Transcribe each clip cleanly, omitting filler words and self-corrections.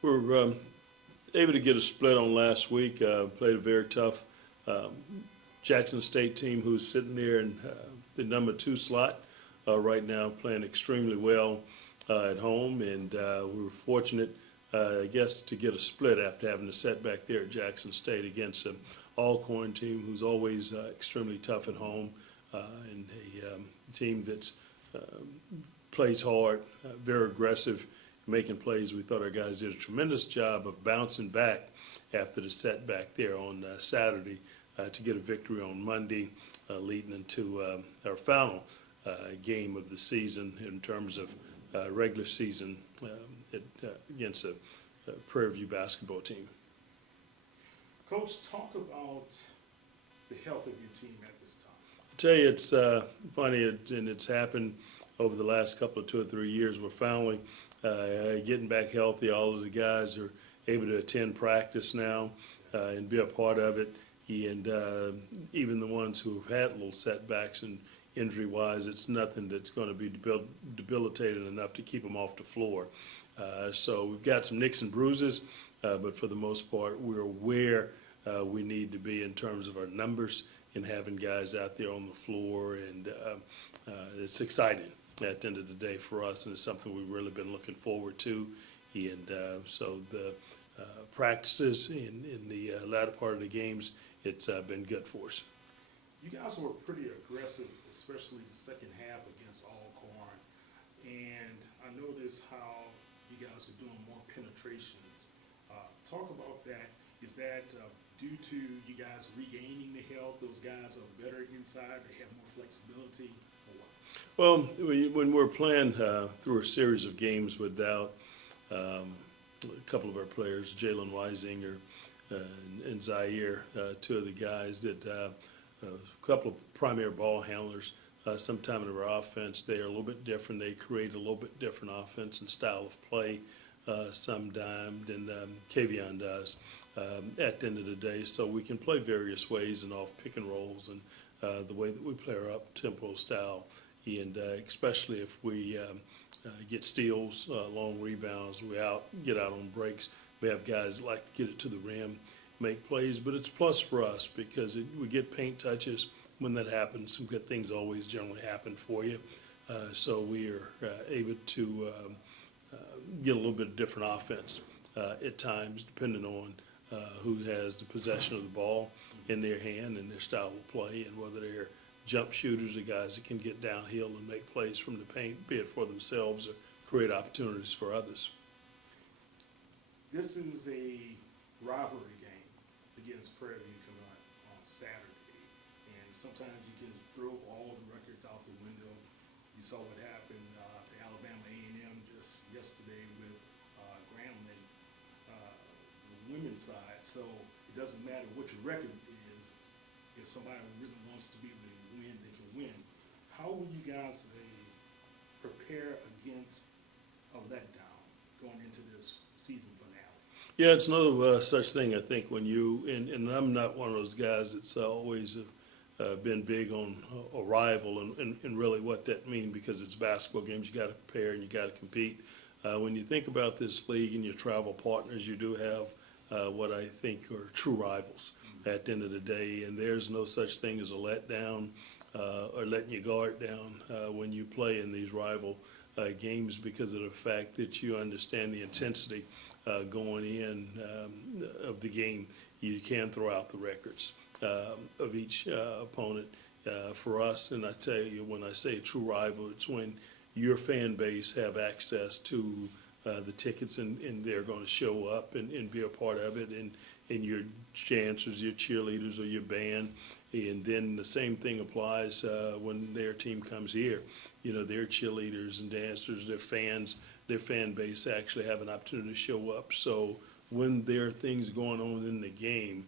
We're able to get a split on last week. Played a very tough um, Jackson State team who's sitting there in the number 2 slot right now, playing extremely well at home, and we were fortunate, I guess, to get a split after having a setback there at Jackson State against an Alcorn team who's always extremely tough at home, and a team that's plays hard, very aggressive, making plays. We thought our guys did a tremendous job of bouncing back after the setback there on Saturday to get a victory on Monday, leading into our final game of the season in terms of regular season against a Prairie View basketball team. Coach, talk about the health of your team at this time. I tell you, it's funny, and it's happened over the last couple of 2 or 3 years. We're finally getting back healthy. All of the guys are able to attend practice now and be a part of it. And even the ones who have had little setbacks and injury-wise, it's nothing that's going to be debilitating enough to keep them off the floor. So we've got some nicks and bruises, but for the most part, we're where we need to be in terms of our numbers and having guys out there on the floor. And it's exciting at the end of the day for us, and it's something we've really been looking forward to. And so the practices in the latter part of the games, it's been good for us. You guys were pretty aggressive, especially the second half against Alcorn. And I noticed how you guys are doing more penetrations. Talk about that. Is that due to you guys regaining the health? Those guys are better inside, they have more flexibility? Or what? Well, when we're playing through a series of games without a couple of our players, Jalen Weisinger and Zaire, 2 of the guys that a couple of primary ball handlers, sometime in our offense, they are a little bit different. They create a little bit different offense and style of play sometime than Kavion does at the end of the day. So we can play various ways and off pick and rolls and the way that we play our up-tempo style. And especially if we get steals, long rebounds, get out on breaks. We have guys that like to get it to the rim, make plays, but it's plus for us because we get paint touches. When that happens, some good things always generally happen for you. So we are able to get a little bit of different offense at times, depending on who has the possession of the ball in their hand and their style of play, and whether they're jump shooters or guys that can get downhill and make plays from the paint, be it for themselves or create opportunities for others. This is a rivalry game against Prairie View coming on Saturday, and sometimes you can throw all the records out the window. You saw what happened to Alabama A&M just yesterday with Grambling, the women's side. So it doesn't matter what your record is. If somebody really wants to be able to win, they can win. How will you guys prepare against a letdown going into this season finale? Yeah, it's no such thing, I think, when and I'm not one of those guys that's always been big on a rival and really what that means, because it's basketball games. You got to prepare and you got to compete. When you think about this league and your travel partners, you do have what I think are true rivals at the end of the day, and there's no such thing as a letdown or letting your guard down when you play in these rival games, because of the fact that you understand the intensity going in of the game. You can throw out the records of each opponent for us. And I tell you, when I say true rival, it's when your fan base have access to the tickets and they're going to show up and be a part of it, and your dancers, your cheerleaders, or your band. And then the same thing applies when their team comes here. You know, their cheerleaders and dancers, their fans, their fan base actually have an opportunity to show up. So when there are things going on in the game,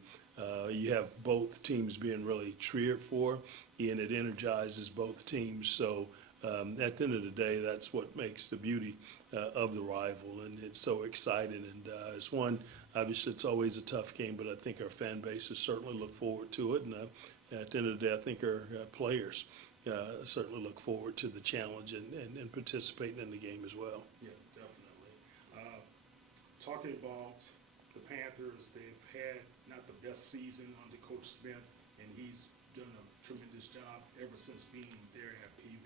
you have both teams being really cheered for, and it energizes both teams. So at the end of the day, that's what makes the beauty of the rival, and it's so exciting. And it's one, obviously it's always a tough game, but I think our fan bases certainly look forward to it. And at the end of the day, I think our players certainly look forward to the challenge and participating in the game as well. Yeah, definitely. Talk talking about the Panthers. They've had not the best season under Coach Smith, and he's done a tremendous job ever since being there at PV.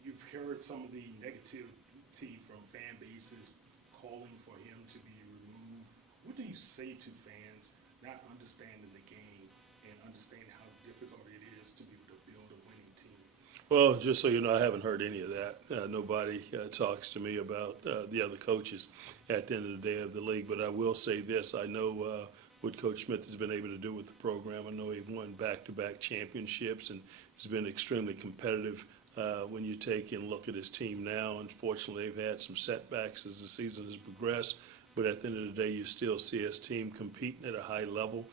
You've heard some of the negativity from fan bases calling for him to be removed. What do you say to fans not understanding the game and understanding how difficult it is to be able to build a winning team? Well, just so you know, I haven't heard any of that. Nobody talks to me about the other coaches at the end of the day of the league. But I will say this: I know what Coach Smith has been able to do with the program. I know he's won back-to-back championships and has been extremely competitive. When you take and look at his team now, unfortunately, they've had some setbacks as the season has progressed. But at the end of the day, you still see his team competing at a high level,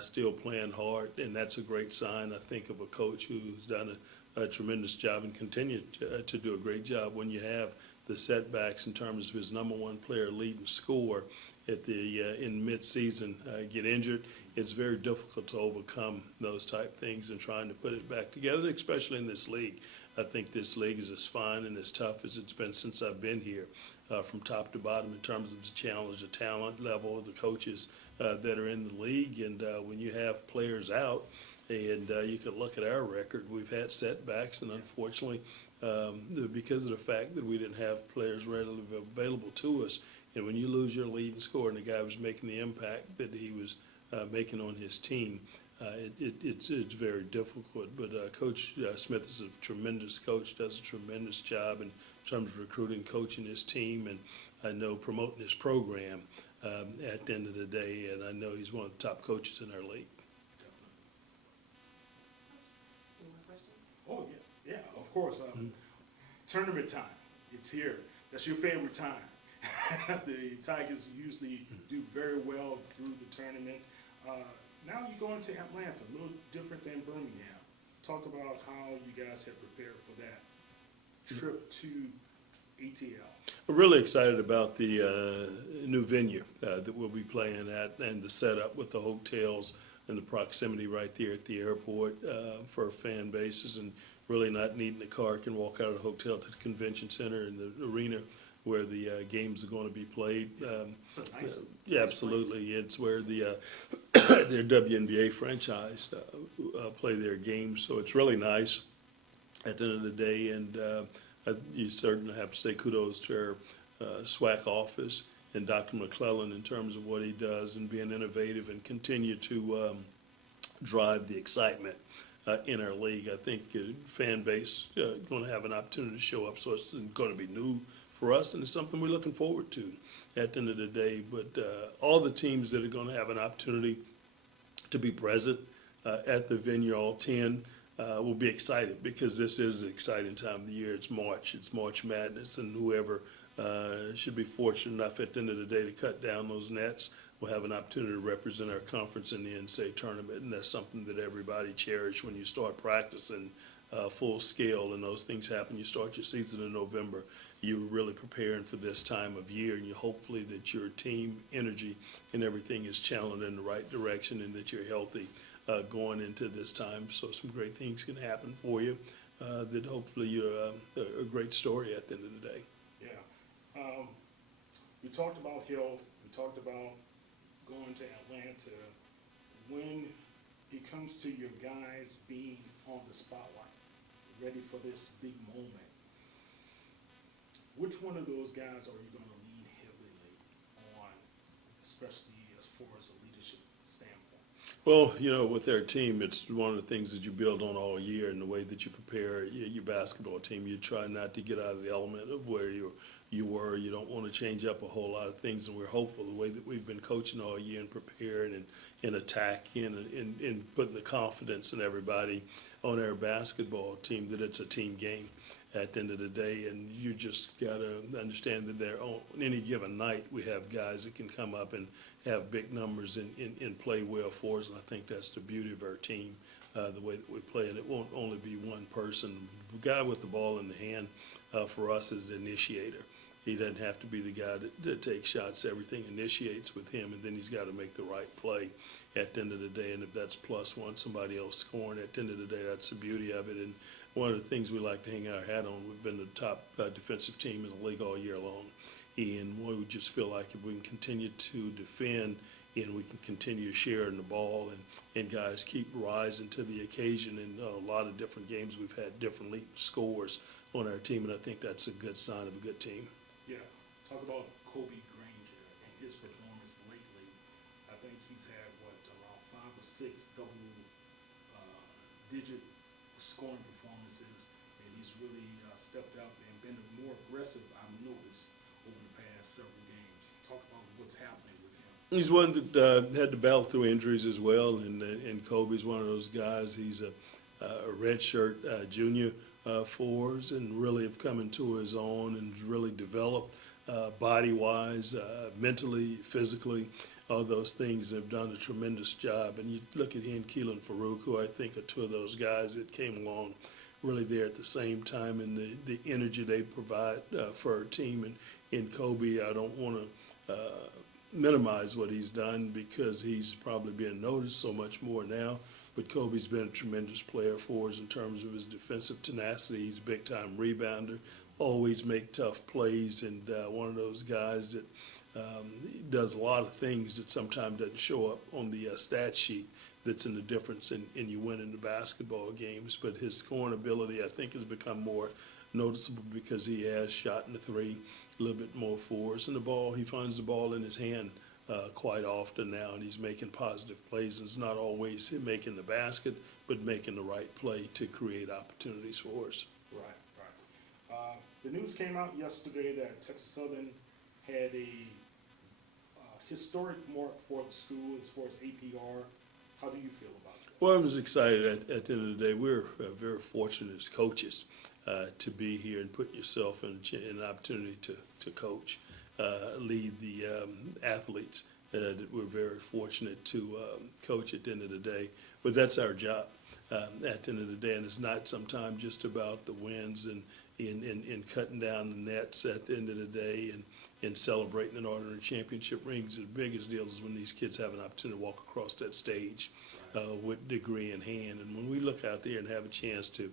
still playing hard, and that's a great sign, I think, of a coach who's done a tremendous job and continue to do a great job. When you have the setbacks in terms of his number one player leading score at the in mid-season get injured, it's very difficult to overcome those type things and trying to put it back together, especially in this league. I think this league is as fine and as tough as it's been since I've been here, from top to bottom in terms of the challenge, the talent level, the coaches that are in the league. And when you have players out, and you could look at our record, we've had setbacks, and unfortunately, because of the fact that we didn't have players readily available to us, and when you lose your leading scorer and the guy was making the impact that he was making on his team, it's very difficult. But Coach Smith is a tremendous coach, does a tremendous job in terms of recruiting, coaching his team, and I know promoting his program at the end of the day, and I know he's one of the top coaches in our league. Any more questions? Oh, yeah, of course. Tournament time, it's here. That's your favorite time. The Tigers usually do very well through the tournament. Now you're going to Atlanta, a little different than Birmingham. Talk about how you guys have prepared for that trip to ATL. We're really excited about the new venue that we'll be playing at, and the setup with the hotels and the proximity right there at the airport for our fan bases, and really not needing a car, can walk out of the hotel to the convention center and the arena where the games are going to be played. It's a nice, Yeah, nice absolutely. It's where the their WNBA franchise play their games, so it's really nice at the end of the day. And you certainly have to say kudos to our SWAC office and Dr. McClellan in terms of what he does and being innovative and continue to drive the excitement in our league. I think fan base going to have an opportunity to show up, so it's going to be new for us, and it's something we're looking forward to at the end of the day. But all the teams that are going to have an opportunity to be present at the venue, all 10, will be excited, because this is an exciting time of the year. It's March Madness, and whoever should be fortunate enough at the end of the day to cut down those nets will have an opportunity to represent our conference in the NCAA tournament, and that's something that everybody cherishes when you start practicing full scale and those things happen. You start your season in November, you're really preparing for this time of year, and you hopefully that your team energy and everything is channeled in the right direction, and that you're healthy going into this time. So some great things can happen for you, that hopefully you're a great story at the end of the day. Yeah. We talked about Hill, we talked about going to Atlanta. When it comes to your guys being on the spotlight, ready for this big moment, which one of those guys are you going to lean heavily on, especially as far as a leadership standpoint? Well, you know, with our team, it's one of the things that you build on all year, and the way that you prepare your basketball team. You try not to get out of the element of where you were. You don't want to change up a whole lot of things, and we're hopeful the way that we've been coaching all year and preparing and attacking and putting the confidence in everybody on our basketball team that it's a team game at the end of the day. And you just got to understand that there on any given night we have guys that can come up and have big numbers and play well for us, and I think that's the beauty of our team, the way that we play. And it won't only be one person. The guy with the ball in the hand for us is the initiator. He doesn't have to be the guy that takes shots. Everything initiates with him, and then he's got to make the right play at the end of the day. And if that's plus one, somebody else scoring at the end of the day, that's the beauty of it. And one of the things we like to hang our hat on, we've been the top defensive team in the league all year long. And we just feel like if we can continue to defend and we can continue sharing the ball and guys keep rising to the occasion. In a lot of different games, we've had different scores on our team, and I think that's a good sign of a good team. Yeah, talk about Kobe Granger and his performance lately. I think he's had, around 5 or 6 double-digit scoring performances, and he's really stepped up and been more aggressive, I've noticed, over the past several games. Talk about what's happening with him. He's one that had to battle through injuries as well, and Kobe's one of those guys. He's a redshirt junior for us, and really have come into his own and really developed body-wise, mentally, physically, all those things, and have done a tremendous job. And you look at he and Keelan Farouk, who I think are two of those guys that came along really there at the same time, and the energy they provide for our team. And in Kobe, I don't want to minimize what he's done because he's probably being noticed so much more now. But Kobe's been a tremendous player for us in terms of his defensive tenacity. He's a big-time rebounder, always make tough plays, and one of those guys that does a lot of things that sometimes doesn't show up on the stat sheet. That's in the difference in you win in the basketball games. But his scoring ability, I think, has become more noticeable because he has shot in the three a little bit more for us. And the ball, he finds the ball in his hand quite often now, and he's making positive plays. It's not always him making the basket, but making the right play to create opportunities for us. Right. The news came out yesterday that Texas Southern had a historic mark for the school as far as APR. How do you feel about that? Well, I was excited. At the end of the day, we're very fortunate as coaches to be here and put yourself in an opportunity to coach, lead the athletes. That we're very fortunate to coach at the end of the day. But that's our job at the end of the day, and it's not sometimes just about the wins and cutting down the nets at the end of the day and celebrating and ordering championship rings. The biggest deal is when these kids have an opportunity to walk across that stage with degree in hand. And when we look out there and have a chance to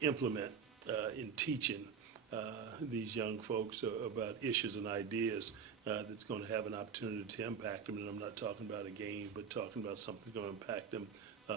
implement in teaching these young folks about issues and ideas that's going to have an opportunity to impact them, and I'm not talking about a game, but talking about something that's going to impact them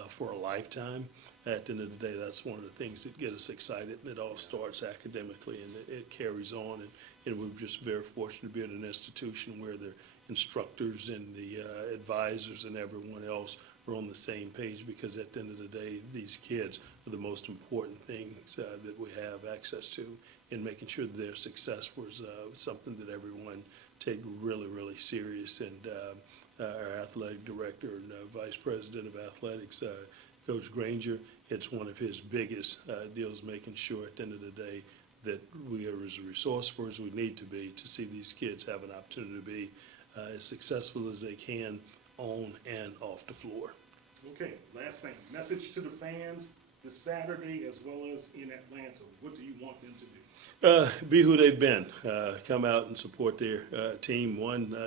for a lifetime. At the end of the day, that's one of the things that get us excited, and it all starts academically, and it carries on, and we're just very fortunate to be in an institution where the instructors and the advisors and everyone else are on the same page, because at the end of the day, these kids are the most important things that we have access to, and making sure that their success was something that everyone take really, really serious. And our athletic director and vice president of athletics, Coach Granger, it's one of his biggest deals, making sure at the end of the day that we are as resourceful as we need to be to see these kids have an opportunity to be as successful as they can on and off the floor. Okay, last thing, message to the fans this Saturday as well as in Atlanta. What do you want them to do? Be who they've been. Come out and support their team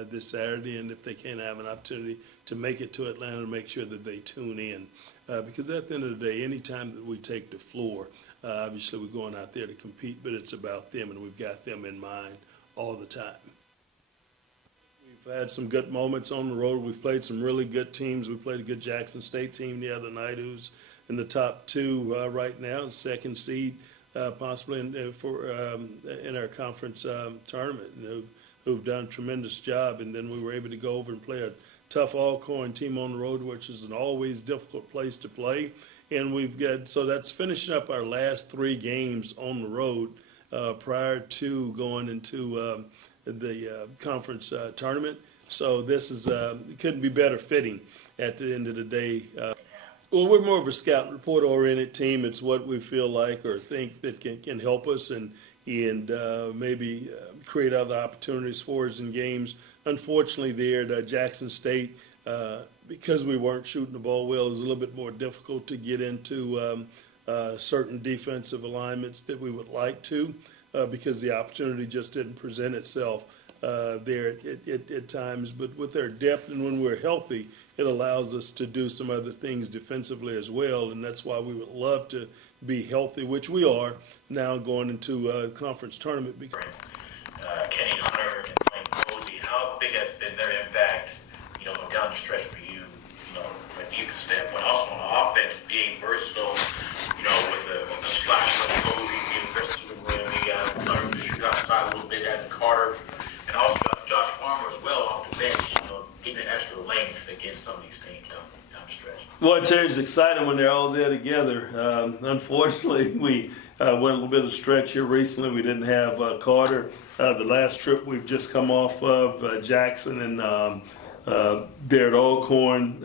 this Saturday, and if they can't have an opportunity to make it to Atlanta, make sure that they tune in. Because at the end of the day, any time that we take the floor, obviously we're going out there to compete, but it's about them, and we've got them in mind all the time. We've had some good moments on the road. We've played some really good teams. We played a good Jackson State team the other night who's in the top two right now, second seed possibly in our conference tournament, who've done a tremendous job. And then we were able to go over and play a tough Alcorn team on the road, which is an always difficult place to play. And so that's finishing up our last 3 games on the road prior to going into the conference tournament. So this is couldn't be better fitting at the end of the day. Well, we're more of a scout and report oriented team. It's what we feel like or think that can help us and maybe create other opportunities for us in games. Unfortunately, there at Jackson State, because we weren't shooting the ball well, it was a little bit more difficult to get into certain defensive alignments that we would like to, because the opportunity just didn't present itself there at times. But with our depth and when we're healthy, it allows us to do some other things defensively as well, and that's why we would love to be healthy, which we are now going into conference tournament. Kenny Hunter and Wayne Posey, how big has been their impact, down the stretch for you, from a defense standpoint, also on the offense, being versatile, with a slash like Posey, being versatile to the rim, you got learn to shoot outside a little bit, having Carter, and also got Josh Farmer as well off the bench, getting an extra length against some of these teams down the stretch. Well, I tell you, it's exciting when they're all there together. Unfortunately, we went a little bit of stretch here recently. We didn't have Carter. The last trip we've just come off of, Jackson and Darrett Alcorn,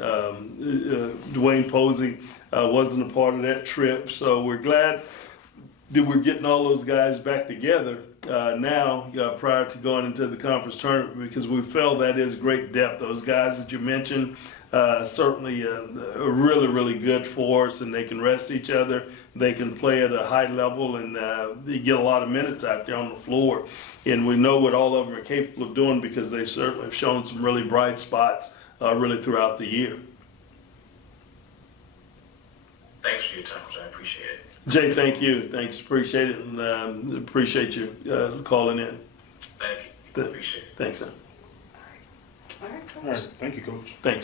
Dwayne Posey wasn't a part of that trip. So we're glad that we're getting all those guys back together now prior to going into the conference tournament, because we feel that is great depth. Those guys that you mentioned certainly are really, really good for us, and they can rest each other. They can play at a high level, and they get a lot of minutes out there on the floor. And we know what all of them are capable of doing, because they certainly have shown some really bright spots really throughout the year. Thanks for your time, sir. I appreciate it. Jay, thank you. Thanks. Appreciate it, and appreciate you calling in. Thank you. Appreciate it. Thanks, sir. All right, Coach. All right, thank you, Coach. Thanks.